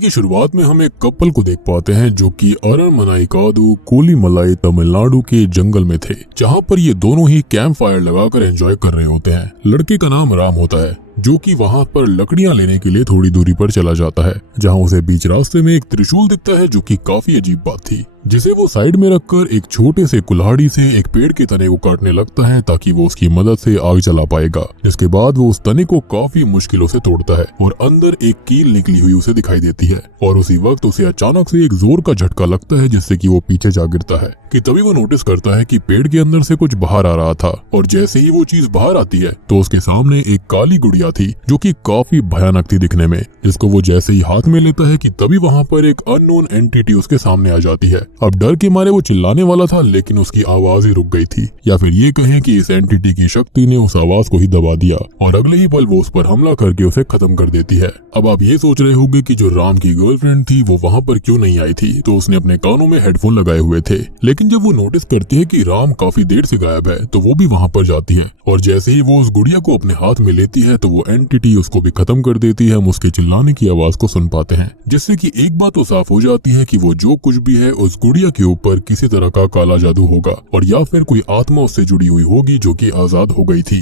की शुरुआत में हम एक कपल को देख पाते हैं जो कि अरनमनाई कादु कोलीमलाई तमिलनाडु के जंगल में थे, जहां पर ये दोनों ही कैंप फायर लगाकर एंजॉय कर रहे होते हैं। लड़के का नाम राम होता है जो कि वहां पर लकड़ियां लेने के लिए थोड़ी दूरी पर चला जाता है, जहां उसे बीच रास्ते में एक त्रिशूल दिखता है जो कि काफी अजीब बात थी, जिसे वो साइड में रखकर एक छोटे से कुल्हाड़ी से एक पेड़ के तने को काटने लगता है ताकि वो उसकी मदद से आग जला पाएगा। जिसके बाद वो उस तने को काफी मुश्किलों से तोड़ता है और अंदर एक कील निकली हुई उसे दिखाई देती है और उसी वक्त उसे अचानक से एक जोर का झटका लगता है जिससे कि वो पीछे जा गिरता है। कि तभी वो नोटिस करता है कि पेड़ के अंदर से कुछ बाहर आ रहा था और जैसे ही वो चीज बाहर आती है तो उसके सामने एक काली गुड़िया थी जो कि काफी भयानक थी दिखने में, जिसको वो जैसे ही हाथ में लेता है कि तभी वहाँ पर एक अननोन एंटिटी उसके सामने आ जाती है। अब डर के मारे वो चिल्लाने वाला था लेकिन उसकी आवाज ही रुक गई थी, या फिर ये कहें कि इस एंटिटी की शक्ति ने उस आवाज को ही दबा दिया और अगले ही पल वो उस पर हमला करके उसे खत्म कर देती है। अब आप ये सोच रहे होंगे कि जो राम की गर्लफ्रेंड थी वो वहाँ पर क्यों नहीं आई थी, तो उसने अपने कानों में हेडफोन लगाए हुए थे। लेकिन जब वो नोटिस करती है कि राम काफी देर से गायब है तो वो भी वहाँ पर जाती है और जैसे ही वो उस गुड़िया को अपने हाथ में लेती है तो वो एंटिटी उसको भी खत्म कर देती है। हम उसके चिल्लाने की आवाज को सुन पाते हैं, जिससे कि एक बात तो साफ हो जाती है कि वो जो कुछ भी है उस गुड़िया के ऊपर किसी तरह का काला जादू होगा और या फिर कोई आत्मा उससे जुड़ी हुई होगी जो कि आजाद हो गई थी।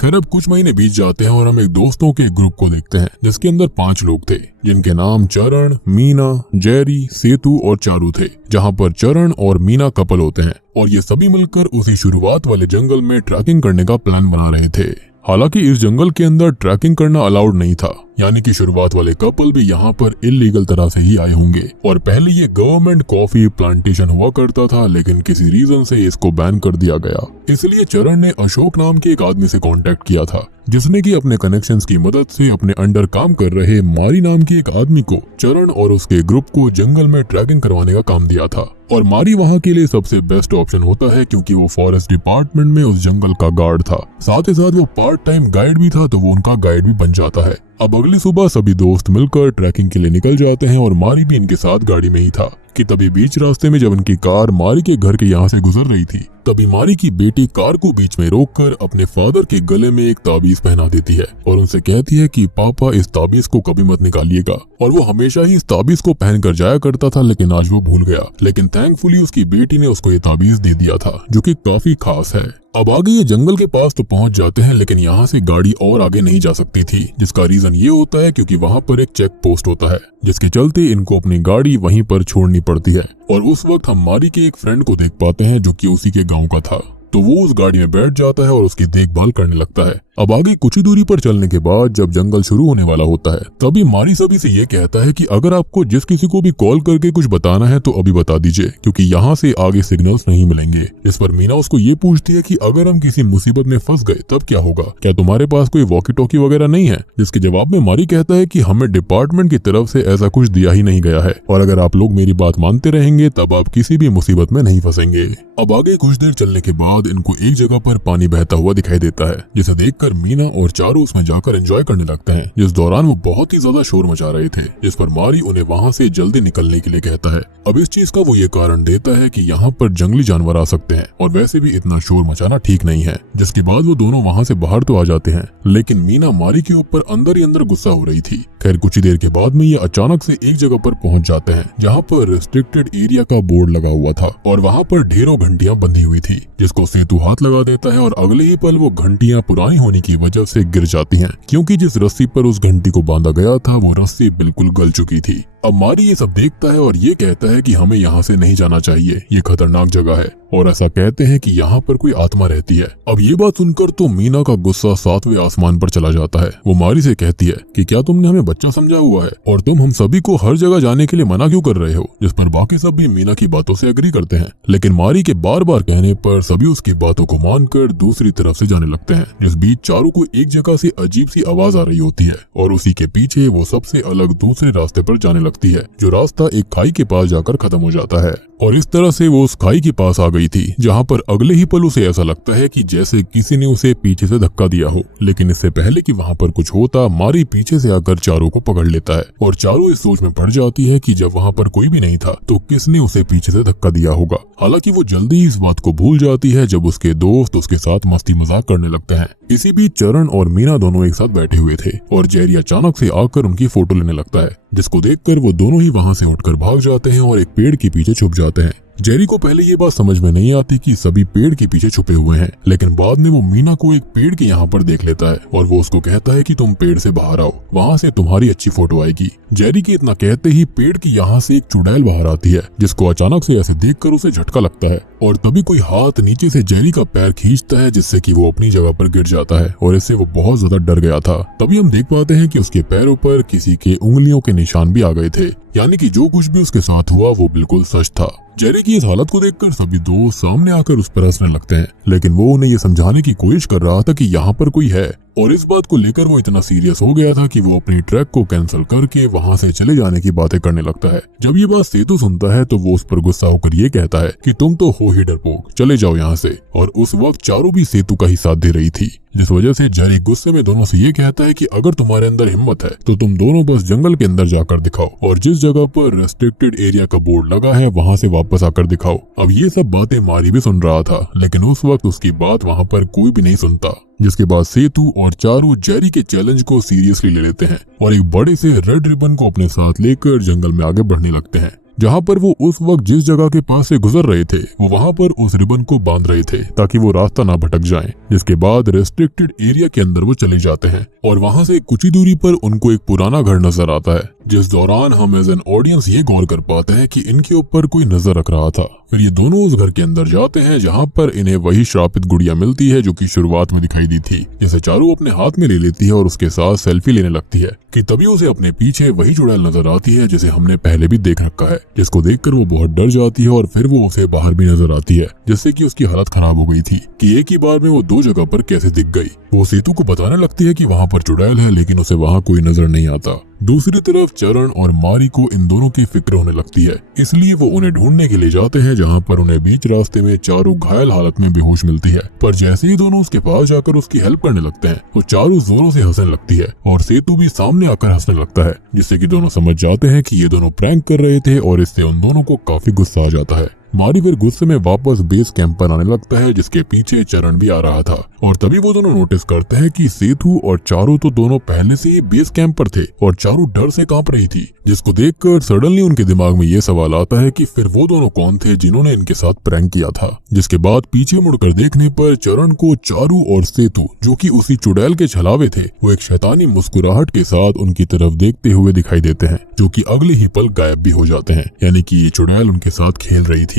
खैर अब कुछ महीने बीत जाते हैं और हम एक दोस्तों के ग्रुप को देखते हैं जिसके अंदर 5 लोग थे, जिनके नाम चरण, मीना, जेरी, सेतु और चारू थे। जहां पर चरण और मीना कपल होते हैं और ये सभी मिलकर उसी शुरुआत वाले जंगल में ट्रैकिंग करने का प्लान बना रहे थे। हालांकि इस जंगल के अंदर ट्रैकिंग करना अलाउड नहीं था, यानी कि शुरुआत वाले कपल भी यहाँ पर इलीगल तरह से ही आए होंगे। और पहले ये गवर्नमेंट कॉफी प्लांटेशन हुआ करता था लेकिन किसी रीजन से इसको बैन कर दिया गया। इसलिए चरण ने अशोक नाम के एक आदमी से कांटेक्ट किया था, जिसने कि अपने कनेक्शंस की मदद से अपने अंडर काम कर रहे मारी नाम के एक आदमी को चरण और उसके ग्रुप को जंगल में ट्रैकिंग करवाने का काम दिया था। और मारी वहाँ के लिए सबसे बेस्ट ऑप्शन होता है क्योंकि वो फॉरेस्ट डिपार्टमेंट में उस जंगल का गार्ड था, साथ ही साथ वो पार्ट टाइम गाइड भी था, तो वो उनका गाइड भी बन जाता है। अब अगली सुबह सभी दोस्त मिलकर ट्रैकिंग के लिए निकल जाते हैं और मारी भी इनके साथ गाड़ी में ही था कि तभी बीच रास्ते में जब इनकी कार मारी के घर के यहाँ से गुजर रही थी तभी मारी की बेटी कार को बीच में रोककर अपने फादर के गले में एक ताबीज पहना देती है और उनसे कहती है कि पापा इस ताबीज को कभी मत निकालिएगा। और वो हमेशा ही इस ताबीज को पहन कर जाया करता था लेकिन आज वो भूल गया, लेकिन थैंकफुली उसकी बेटी ने उसको ये ताबीज दे दिया था जो कि काफी खास है। अब आगे ये जंगल के पास तो पहुंच जाते हैं लेकिन यहाँ से गाड़ी और आगे नहीं जा सकती थी, जिसका रीजन ये होता है क्योंकि वहाँ पर एक चेक पोस्ट होता है, जिसके चलते इनको अपनी गाड़ी वहीं पर छोड़नी पड़ती है। और उस वक्त हम मारी के एक फ्रेंड को देख पाते हैं जो कि उसी के गांव का था, तो वो उस गाड़ी में बैठ जाता है और उसकी देखभाल करने लगता है। अब आगे कुछ ही दूरी पर चलने के बाद जब जंगल शुरू होने वाला होता है तभी मारी सभी से ये कहता है कि अगर आपको जिस किसी को भी कॉल करके कुछ बताना है तो अभी बता दीजिए क्योंकि यहाँ से आगे सिग्नल्स नहीं मिलेंगे। इस पर मीना उसको ये पूछती है कि अगर हम किसी मुसीबत में फंस गए तब क्या होगा, क्या तुम्हारे पास कोई वॉकी टॉकी वगैरह नहीं है? जिसके जवाब में मारी कहता है कि हमें डिपार्टमेंट की तरफ से ऐसा कुछ दिया ही नहीं गया है और अगर आप लोग मेरी बात मानते रहेंगे तब आप किसी भी मुसीबत में नहीं फंसेंगे। अब आगे कुछ देर चलने के बाद इनको एक जगह पर पानी बहता हुआ दिखाई देता है, जिसे देखकर मीना और चारू उसमें जाकर एंजॉय करने लगते हैं, जिस दौरान वो बहुत ही ज्यादा शोर मचा रहे थे, जिस पर मारी उन्हें वहाँ से जल्दी निकलने के लिए कहता है। अब इस चीज का वो ये कारण देता है कि यहाँ पर जंगली जानवर आ सकते हैं और वैसे भी इतना शोर मचाना ठीक नहीं है। जिसके बाद वो दोनों वहाँ से बाहर तो आ जाते हैं लेकिन मीना मारी के ऊपर अंदर ही अंदर गुस्सा हो रही थी। खैर कुछ ही देर के बाद में ये अचानक से एक जगह पर पहुंच जाते हैं जहाँ पर रिस्ट्रिक्टेड एरिया का बोर्ड लगा हुआ था और वहाँ पर ढेरों घंटियां बंधी हुई थी, जिसको सेतु हाथ लगा देता है और अगले ही पल वो घंटियां पुरानी होने की वजह से गिर जाती हैं क्योंकि जिस रस्सी पर उस घंटी को बांधा गया था वो रस्सी बिल्कुल गल चुकी थी। अब मारी ये सब देखता है और ये कहता है कि हमें यहाँ से नहीं जाना चाहिए, ये खतरनाक जगह है और ऐसा कहते हैं कि यहाँ पर कोई आत्मा रहती है। अब ये बात सुनकर तो मीना का गुस्सा 7वें आसमान पर चला जाता है। वो मारी से कहती है कि क्या तुमने हमें बच्चा समझा हुआ है और तुम हम सभी को हर जगह जाने के लिए मना क्यों कर रहे हो? जिस पर बाकी सब भी मीना की बातों से एग्री करते हैं, लेकिन मारी के बार बार कहने पर सभी उसकी बातों को मानकर दूसरी तरफ से जाने लगते हैं। इस बीच चारू को एक जगह से अजीब सी आवाज आ रही होती है और उसी के पीछे वो सबसे अलग दूसरे रास्ते पर जाने लगती है, जो रास्ता एक खाई के पास जाकर खत्म हो जाता है। और इस तरह से वो उस खाई के पास आ गई थी जहाँ पर अगले ही पल उसे ऐसा लगता है कि जैसे किसी ने उसे पीछे से धक्का दिया हो, लेकिन इससे पहले कि वहाँ पर कुछ होता मारी पीछे से आकर चारू को पकड़ लेता है और चारू इस सोच में पड़ जाती है कि जब वहाँ पर कोई भी नहीं था तो किसने उसे पीछे से धक्का दिया होगा। हालांकि वो जल्दी ही इस बात को भूल जाती है जब उसके दोस्त उसके साथ मस्ती मजाक करने लगते हैं। इसी बीच चरण और मीना दोनों एक साथ बैठे हुए थे और जेरी अचानक से आकर उनकी फोटो लेने लगता है जिसको देखकर वो दोनों ही वहाँ से उठकर भाग जाते हैं और एक पेड़ के पीछे छुप जाते हैं। जेरी को पहले ये बात समझ में नहीं आती कि सभी पेड़ के पीछे छुपे हुए हैं, लेकिन बाद में वो मीना को एक पेड़ के यहाँ पर देख लेता है और वो उसको कहता है कि तुम पेड़ से बाहर आओ, वहाँ से तुम्हारी अच्छी फोटो आएगी। जेरी के इतना कहते ही पेड़ के यहाँ से एक चुड़ैल बाहर आती है, जिसको अचानक से ऐसे देखकर उसे झटका लगता है और तभी कोई हाथ नीचे से जेरी का पैर खींचता है, जिससे कि वो अपनी जगह पर गिर जाता है और इससे वो बहुत ज्यादा डर गया था। तभी हम देख पाते हैं कि उसके पैरों पर किसी के उंगलियों के निशान भी आ गए थे, यानी कि जो कुछ भी उसके साथ हुआ वो बिल्कुल सच था। जेरी की इस हालत को देखकर सभी दोस्त सामने आकर उस पर हंसने लगते हैं, लेकिन वो उन्हें ये समझाने की कोशिश कर रहा था कि यहाँ पर कोई है और इस बात को लेकर वो इतना सीरियस हो गया था कि वो अपनी ट्रैक को कैंसिल करके वहाँ से चले जाने की बातें करने लगता है। जब ये बात सेतु सुनता है तो वो उस पर गुस्सा होकर ये कहता है कि तुम तो हो ही डरपोक, चले जाओ यहाँ से। और उस वक्त चारू भी सेतु का ही साथ दे रही थी, जिस वजह से जेरी गुस्से में दोनों से ये कहता है कि अगर तुम्हारे अंदर हिम्मत है तो तुम दोनों बस जंगल के अंदर जाकर दिखाओ और जिस जगह पर रेस्ट्रिक्टेड एरिया का बोर्ड लगा है वहाँ से वापस आकर दिखाओ। अब ये सब बातें मारी भी सुन रहा था, लेकिन उस वक्त उसकी बात वहाँ पर कोई भी नहीं सुनता। जिसके बाद सेतु और चारू जेरी के चैलेंज को सीरियसली ले लेते हैं और एक बड़े से रेड रिबन को अपने साथ लेकर जंगल में आगे बढ़ने लगते हैं। जहाँ पर वो उस वक्त जिस जगह के पास से गुजर रहे थे वो वहाँ पर उस रिबन को बांध रहे थे ताकि वो रास्ता ना भटक जाए। जिसके बाद रेस्ट्रिक्टेड एरिया के अंदर वो चले जाते हैं और वहाँ से कुछ ही दूरी पर उनको एक पुराना घर नजर आता है, जिस दौरान हम एज एन ऑडियंस ये गौर कर पाते हैं कि इनके ऊपर कोई नजर रख रहा था। फिर ये दोनों उस घर के अंदर जाते हैं जहाँ पर इन्हें वही श्रापित गुड़िया मिलती है जो कि शुरुआत में दिखाई दी थी, जिसे चारू अपने हाथ में ले लेती है और उसके साथ सेल्फी लेने लगती है कि तभी उसे अपने पीछे वही चुड़ैल नजर आती है जिसे हमने पहले भी देख रखा है, जिसको देखकर वो बहुत डर जाती है और फिर वो उसे बाहर भी नजर आती है, जिससे कि उसकी हालत खराब हो गई थी कि एक ही बार में वो दो जगह पर कैसे दिख गई। वो सेतु को बताने लगती है कि वहाँ पर चुड़ैल है, लेकिन उसे वहाँ कोई नजर नहीं आता। दूसरी तरफ चरण और मारी को इन दोनों की फिक्र होने लगती है, इसलिए वो उन्हें ढूंढने के लिए जाते हैं जहाँ पर उन्हें बीच रास्ते में चारू घायल हालत में बेहोश मिलती है। पर जैसे ही दोनों उसके पास जाकर उसकी हेल्प करने लगते हैं तो चारू जोरों से हंसने लगती है और सेतु भी सामने आकर हंसने लगता है, जिससे कि दोनों समझ जाते हैं कि ये दोनों प्रैंक कर रहे थे और इससे उन दोनों को काफी गुस्सा आ जाता है। मारी फिर गुस्से में वापस बेस कैंप पर आने लगता है, जिसके पीछे चरण भी आ रहा था और तभी वो दोनों नोटिस करते हैं कि सेतु और चारू तो दोनों पहले से ही बेस कैंप पर थे और चारू डर से कांप रही थी, जिसको देखकर सडनली उनके दिमाग में ये सवाल आता है कि फिर वो दोनों कौन थे जिन्होंने इनके साथ प्रैंक किया था। जिसके बाद पीछे मुड़कर देखने पर चरण को चारू और सेतु जो कि उसी चुड़ैल के छलावे थे वो एक शैतानी मुस्कुराहट के साथ उनकी तरफ देखते हुए दिखाई देते हैं, जो कि अगले ही पल गायब भी हो जाते हैं, यानी कि ये चुड़ैल उनके साथ खेल रही थी।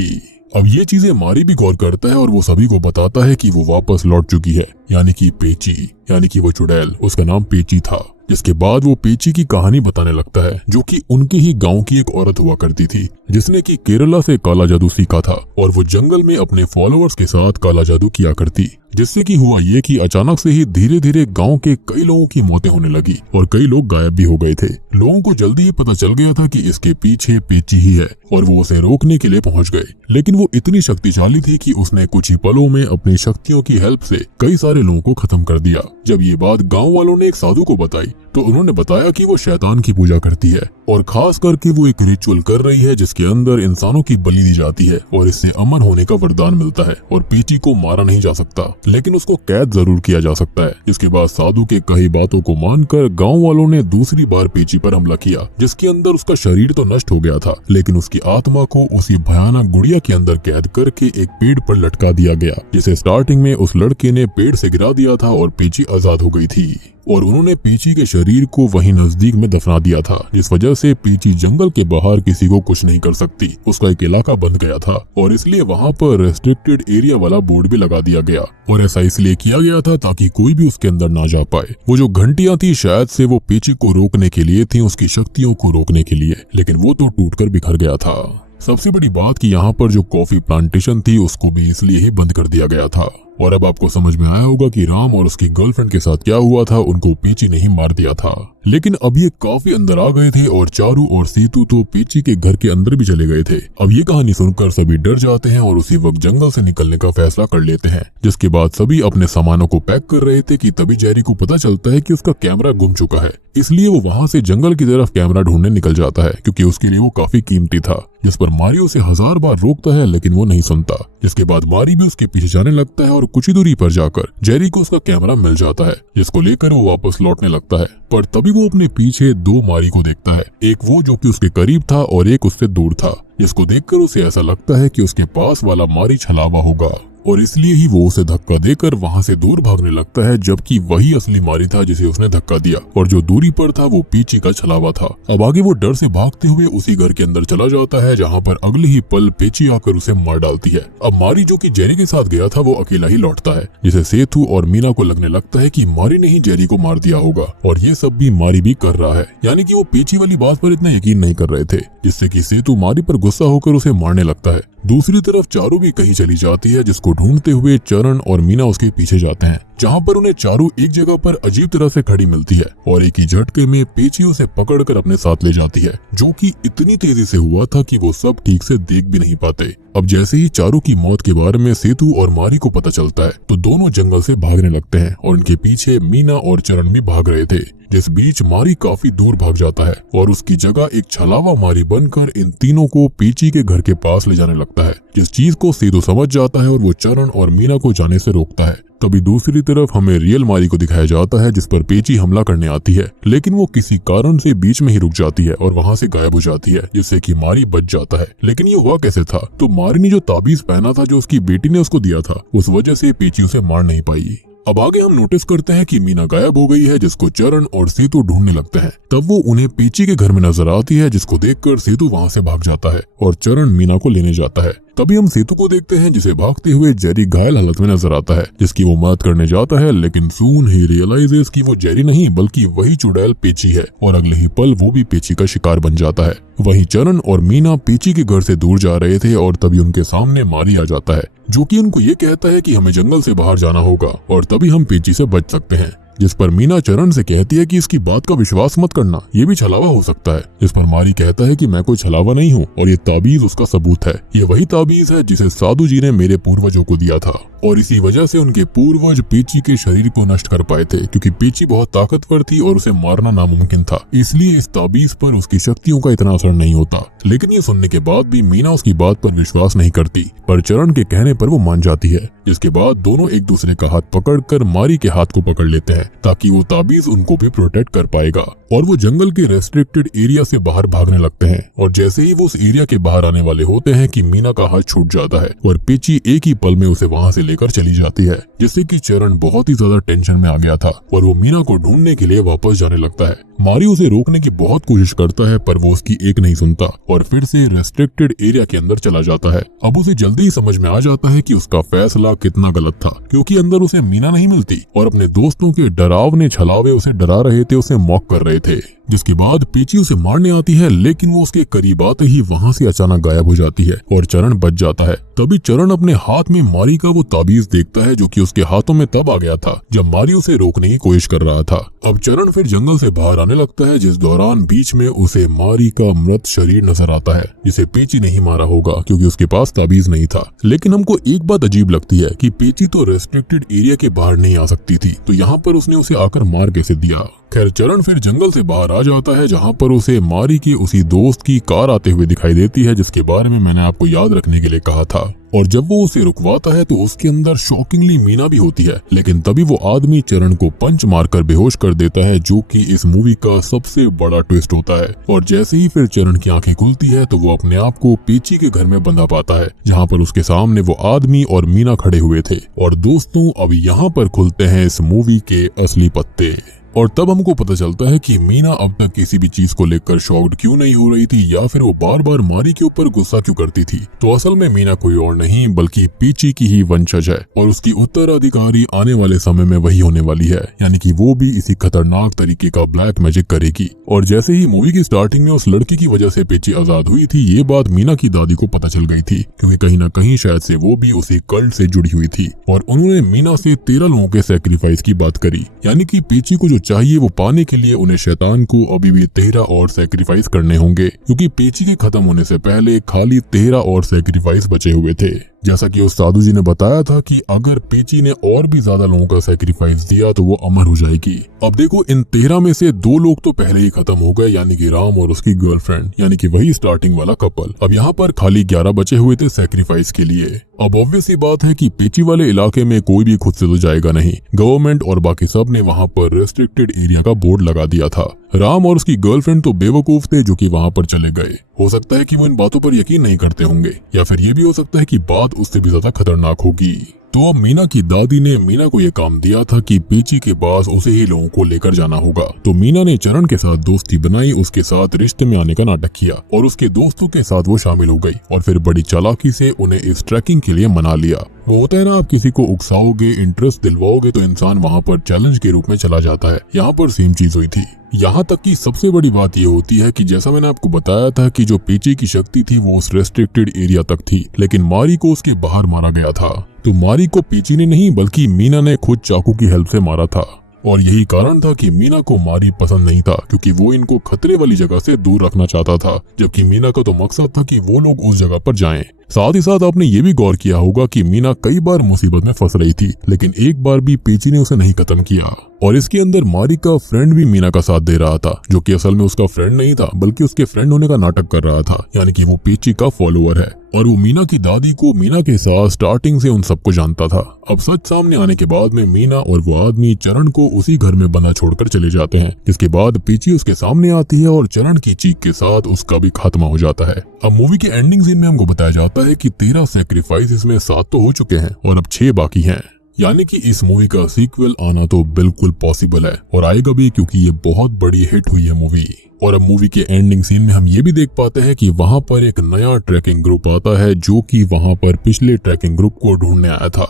अब ये चीजें मारी भी गौर करता है और वो सभी को बताता है कि वो वापस लौट चुकी है, यानी कि पेची, यानी कि वो चुड़ैल, उसका नाम पेची था। जिसके बाद वो पेची की कहानी बताने लगता है, जो कि उनके ही गांव की एक औरत हुआ करती थी जिसने कि केरला से काला जादू सीखा था और वो जंगल में अपने फॉलोअर्स के साथ काला जादू किया करती, जिससे कि हुआ ये कि अचानक से ही धीरे धीरे गांव के कई लोगों की मौतें होने लगी और कई लोग गायब भी हो गए थे। लोगों को जल्दी ही पता चल गया था कि इसके पीछे पेची ही है और वो उसे रोकने के लिए पहुंच गए, लेकिन वो इतनी शक्तिशाली थी कि उसने कुछ ही पलों में अपनी शक्तियों की हेल्प से कई सारे लोगों को खत्म कर दिया। जब ये बात गाँव वालों ने एक साधु को बताई तो उन्होंने बताया कि वो शैतान की पूजा करती है और खास करके वो एक रिचुअल कर रही है जिसके अंदर इंसानों की बलि दी जाती है और इससे अमन होने का वरदान मिलता है और पेची को मारा नहीं जा सकता, लेकिन उसको कैद जरूर किया जा सकता है। इसके बाद साधु के कई बातों को मानकर गांव वालों ने दूसरी बार पेची पर हमला किया, जिसके अंदर उसका शरीर तो नष्ट हो गया था, लेकिन उसकी आत्मा को उसी भयानक गुड़िया के अंदर कैद करके एक पेड़ पर लटका दिया गया, जिसे स्टार्टिंग में उस लड़के ने पेड़ से गिरा दिया था और पेची आजाद हो गई थी और उन्होंने पेची के शरीर को वहीं नजदीक में दफना दिया था, जिस वजह से पेची जंगल के बाहर किसी को कुछ नहीं कर सकती। उसका एक इलाका बंद गया था और इसलिए वहाँ पर रेस्ट्रिक्टेड एरिया वाला बोर्ड भी लगा दिया गया और ऐसा इसलिए किया गया था ताकि कोई भी उसके अंदर ना जा पाए। वो जो घंटियां थी शायद से वो पेची को रोकने के लिए थी, उसकी शक्तियों को रोकने के लिए, लेकिन वो तो टूटकर बिखर गया था। सबसे बड़ी बात कि यहाँ पर जो कॉफी प्लांटेशन थी उसको भी इसलिए ही बंद कर दिया गया था। और अब आपको समझ में आया होगा कि राम और उसकी गर्लफ्रेंड के साथ क्या हुआ था, उनको पेची ने ही मार दिया था। लेकिन अब ये काफी अंदर आ गए थे और चारू और सेतु तो पेची के घर के अंदर भी चले गए थे। अब ये कहानी सुनकर सभी डर जाते हैं और उसी वक्त जंगल से निकलने का फैसला कर लेते हैं, जिसके बाद सभी अपने सामानों को पैक कर रहे थे कि तभी जेरी को पता चलता है कि उसका कैमरा गुम चुका है। इसलिए वो वहाँ से जंगल की तरफ कैमरा ढूंढने निकल जाता है, क्योंकि उसके लिए वो काफी कीमती था, जिस पर मारी उसे 1000 बार रोकता है लेकिन वो नहीं सुनता। जिसके बाद मारी भी उसके पीछे जाने लगता है और और कुछ ही दूरी पर जाकर जेरी को उसका कैमरा मिल जाता है, जिसको लेकर वो वापस लौटने लगता है। पर तभी वो अपने पीछे दो मारी को देखता है, एक वो जो कि उसके करीब था और एक उससे दूर था, जिसको देखकर उसे ऐसा लगता है कि उसके पास वाला मारी छलावा होगा और इसलिए ही वो उसे धक्का देकर वहां से दूर भागने लगता है, जबकि वही असली मारी था जिसे उसने धक्का दिया और जो दूरी पर था वो पीची का छलावा था। अब आगे वो डर से भागते हुए उसी घर के अंदर चला जाता है, जहाँ पर अगले ही पल पेची आकर उसे मार डालती है। अब मारी जो कि जेरी के साथ गया था वो अकेला ही लौटता है, जिसे सेतु और मीना को लगने लगता है कि मारी ने ही जेरी को मार दिया होगा और ये सब भी मारी भी कर रहा है, यानी कि वो पेची वाली बात पर इतना यकीन नहीं कर रहे थे, जिससे कि सेतु मारी पर गुस्सा होकर उसे मारने लगता है। दूसरी तरफ चारू भी कहीं चली जाती है, जिसको ढूंढते हुए चरण और मीना उसके पीछे जाते हैं, जहाँ पर उन्हें चारू एक जगह पर अजीब तरह से खड़ी मिलती है और एक ही झटके में पेची उसे पकड़कर अपने साथ ले जाती है, जो कि इतनी तेजी से हुआ था कि वो सब ठीक से देख भी नहीं पाते। अब जैसे ही चारू की मौत के बारे में सेतु और मारी को पता चलता है तो दोनों जंगल से भागने लगते हैं और उनके पीछे मीना और चरण भी भाग रहे थे, जिस बीच मारी काफी दूर भाग जाता है और उसकी जगह एक छलावा मारी बनकर इन तीनों को पेची के घर के पास ले जाने लगता है, जिस चीज को सेतु समझ जाता है और वो चरण और मीना को जाने से रोकता है। तभी दूसरी तरफ हमें रियल मारी को दिखाया जाता है, जिस पर पेची हमला करने आती है, लेकिन वो किसी कारण से बीच में ही रुक जाती है और वहाँ से गायब हो जाती है, जिससे कि मारी बच जाता है। लेकिन ये हुआ कैसे था? तो मारी ने जो ताबीज पहना था जो उसकी बेटी ने उसको दिया था, उस वजह से पेची उसे मार नहीं पाई। अब आगे हम नोटिस करते हैं कि मीना गायब हो गई है, जिसको चरण और सेतु ढूंढने लगते हैं। तब वो उन्हें पेची के घर में नजर आती है, जिसको देखकर सेतु वहां से भाग जाता है और चरण मीना को लेने जाता है। तभी हम सेतु को देखते हैं, जिसे भागते हुए जेरी घायल हालत में नजर आता है, जिसकी वो मदद करने जाता है, लेकिन सून ही रियलाइजेस कि वो जेरी नहीं बल्कि वही चुड़ैल पेची है और अगले ही पल वो भी पेची का शिकार बन जाता है। वहीं चरण और मीना पेची के घर से दूर जा रहे थे और तभी उनके सामने मारी आ जाता है, जो कि उनको ये कहता है कि हमें जंगल से बाहर जाना होगा और तभी हम पेची से बच सकते हैं। जिस पर मीना चरण से कहती है कि इसकी बात का विश्वास मत करना, ये भी छलावा हो सकता है। इस पर मारी कहता है कि मैं कोई छलावा नहीं हूँ और ये ताबीज उसका सबूत है। ये वही ताबीज है जिसे साधु जी ने मेरे पूर्वजों को दिया था और इसी वजह से उनके पूर्वज पेची के शरीर को नष्ट कर पाए थे, क्योंकि पेची बहुत ताकतवर थी और उसे मारना नामुमकिन था। इसलिए इस ताबीज पर उसकी शक्तियों का इतना असर नहीं होता। लेकिन ये सुनने के बाद भी मीना उसकी बात पर विश्वास नहीं करती, पर चरण के कहने पर वो मान जाती है। जिसके बाद दोनों एक दूसरे का हाथ पकड़कर मारी के हाथ को पकड़ लेते हैं, ताकि वो ताबीज उनको भी प्रोटेक्ट कर पाएगा। और वो जंगल के रेस्ट्रिक्टेड एरिया से बाहर भागने लगते हैं और जैसे ही वो उस एरिया के बाहर आने वाले होते हैं कि मीना का हाथ छूट जाता है और पेची एक ही पल में उसे वहाँ से लेकर चली जाती है, जिससे कि चरण बहुत ही ज्यादा टेंशन में आ गया था और वो मीना को ढूंढने के लिए वापस जाने लगता है। मारी उसे रोकने की बहुत कोशिश करता है, पर वो उसकी एक नहीं सुनता और फिर से रेस्ट्रिक्टेड एरिया के अंदर चला जाता है। अब उसे जल्दी ही समझ में आ जाता है कि उसका फैसला कितना गलत था, क्योंकि अंदर उसे मीना नहीं मिलती और अपने दोस्तों के डरावने छलावे उसे डरा रहे थे, उसे मॉक कर रहे थे। जिसके बाद पेची उसे मारने आती है, लेकिन वो उसके करीब आते ही वहाँ से अचानक गायब हो जाती है और चरण बच जाता है। तभी चरण अपने हाथ में मारी का वो ताबीज देखता है, जो कि उसके हाथों में तब आ गया था जब मारी उसे रोकने की कोशिश कर रहा था। अब चरण फिर जंगल से बाहर आने लगता है, जिस दौरान बीच में उसे मारी का मृत शरीर नजर आता है, जिसे पेची नहीं मारा होगा क्योंकि उसके पास ताबीज नहीं था। लेकिन हमको एक बात अजीब लगती है कि पेची तो रेस्ट्रिक्टेड एरिया के बाहर नहीं आ सकती थी, तो यहाँ पर उसने उसे आकर मार कैसे दिया। खैर चरण फिर जंगल से बाहर आ जाता है, जहाँ पर उसे मारी के उसी दोस्त की कार आते हुए दिखाई देती है, जिसके बारे में मैंने आपको याद रखने के लिए कहा था। और जब वो उसे रुकवाता है तो उसके अंदर शॉकिंगली मीना भी होती है, लेकिन तभी वो आदमी चरण को पंच मारकर बेहोश कर देता है, जो कि इस मूवी का सबसे बड़ा ट्विस्ट होता है। और जैसे ही फिर चरण की आंखें खुलती है तो वो अपने आप को पेची के घर में बंधा पाता है, जहाँ पर उसके सामने वो आदमी और मीना खड़े हुए थे। और दोस्तों अब यहाँ पर खुलते हैं इस मूवी के असली पत्ते और तब हमको पता चलता है कि मीना अब तक किसी भी चीज को लेकर शॉक्ड क्यों नहीं हो रही थी, या फिर वो बार बार मारी के ऊपर गुस्सा क्यों करती थी। तो असल में मीना कोई और नहीं बल्कि पेची की ही वंशज है और उसकी उत्तराधिकारी आने वाले समय में वही होने वाली है, यानी कि वो भी इसी खतरनाक तरीके का ब्लैक मैजिक करेगी। और जैसे ही मूवी की स्टार्टिंग में उस लड़के की वजह से पेची आजाद हुई थी, ये बात मीना की दादी को पता चल गई थी, क्योंकि कहीं ना कहीं शायद से वो भी उसी कल्ट से जुड़ी हुई थी और उन्होंने मीना से 13 लोगों के सैक्रिफाइस की बात करी, यानी कि पेची को जो चाहिए वो पाने के लिए उन्हें शैतान को अभी भी 13 और सैक्रिफाइस करने होंगे, क्योंकि पेची के खत्म होने से पहले खाली 13 और सैक्रिफाइस बचे हुए थे। जैसा कि उस साधु जी ने बताया था कि अगर पेची ने और भी ज्यादा लोगों का सेक्रीफाइस दिया तो वो अमर हो जाएगी। अब देखो, इन 13 में से 2 लोग तो पहले ही खत्म हो गए, यानी कि राम और उसकी गर्लफ्रेंड, यानी कि वही स्टार्टिंग वाला कपल। अब यहाँ पर खाली 11 बचे हुए थे सेक्रीफाइस के लिए। अब ऑब्वियस सी बात है कि पेची वाले इलाके में कोई भी खुद से तो जाएगा नहीं। गवर्नमेंट और बाकी सब ने वहाँ पर रेस्ट्रिक्टेड एरिया का बोर्ड लगा दिया था। राम और उसकी गर्लफ्रेंड तो बेवकूफ थे जो कि वहाँ पर चले गए। हो सकता है कि वो इन बातों पर यकीन नहीं करते होंगे, या फिर ये भी हो सकता है कि बात उससे भी ज्यादा खतरनाक होगी। तो अब मीना की दादी ने मीना को ये काम दिया था कि पेची के पास उसे ही लोगों को लेकर जाना होगा। तो मीना ने चरण के साथ दोस्ती बनाई, उसके साथ रिश्ते में आने का नाटक किया और उसके दोस्तों के साथ वो शामिल हो गई और फिर बड़ी चालाकी से उन्हें इस ट्रैकिंग के लिए मना लिया। वो होता है ना, आप किसी को उकसाओगे, इंटरेस्ट दिलवाओगे तो इंसान वहाँ पर चैलेंज के रूप में चला जाता है। यहाँ पर सेम चीज हुई थी। यहाँ तक कि सबसे बड़ी बात ये होती है कि जैसा मैंने आपको बताया था कि जो पेची की शक्ति थी वो उस रेस्ट्रिक्टेड एरिया तक थी, लेकिन मारी को उसके बाहर मारा गया था। तो मारी को पेची ने नहीं बल्कि मीना ने खुद चाकू की हेल्प से मारा था। और यही कारण था कि मीना को मारी पसंद नहीं था, क्योंकि वो इनको खतरे वाली जगह से दूर रखना चाहता था, जबकि मीना का तो मकसद था कि वो लोग उस जगह पर जाएं। साथ ही साथ आपने ये भी गौर किया होगा कि मीना कई बार मुसीबत में फंस रही थी, लेकिन एक बार भी पेची ने उसे नहीं खत्म किया। और इसके अंदर मारी का फ्रेंड भी मीना का साथ दे रहा था, जो कि असल में उसका फ्रेंड नहीं था बल्कि उसके फ्रेंड होने का नाटक कर रहा था, यानी कि वो पेची का फॉलोअर है। और वो मीना की दादी को मीना के साथ स्टार्टिंग से उन सबको जानता था। अब सच सामने आने के बाद में मीना और वो आदमी चरण को उसी घर में बंधा छोड़कर चले जाते हैं, जिसके बाद पेची उसके सामने आती है और चरण की चीख के साथ उसका भी खात्मा हो जाता है। अब मूवी के एंडिंग सीन में हमको बताया जाता है कि 13 सेक्रीफाइस इसमें 7 तो हो चुके हैं और अब 6 बाकी हैं, यानी कि इस मूवी का सीक्वल आना तो बिल्कुल पॉसिबल है और आएगा भी, क्योंकि ये बहुत बड़ी हिट हुई है मूवी। और अब मूवी के एंडिंग सीन में हम ये भी देख पाते हैं कि वहाँ पर एक नया ट्रैकिंग ग्रुप आता है जो कि वहाँ पर पिछले ट्रैकिंग ग्रुप को ढूंढने आया था।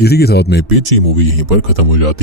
इसी के साथ में पेची मूवी यहीं पर खत्म हो जाती है।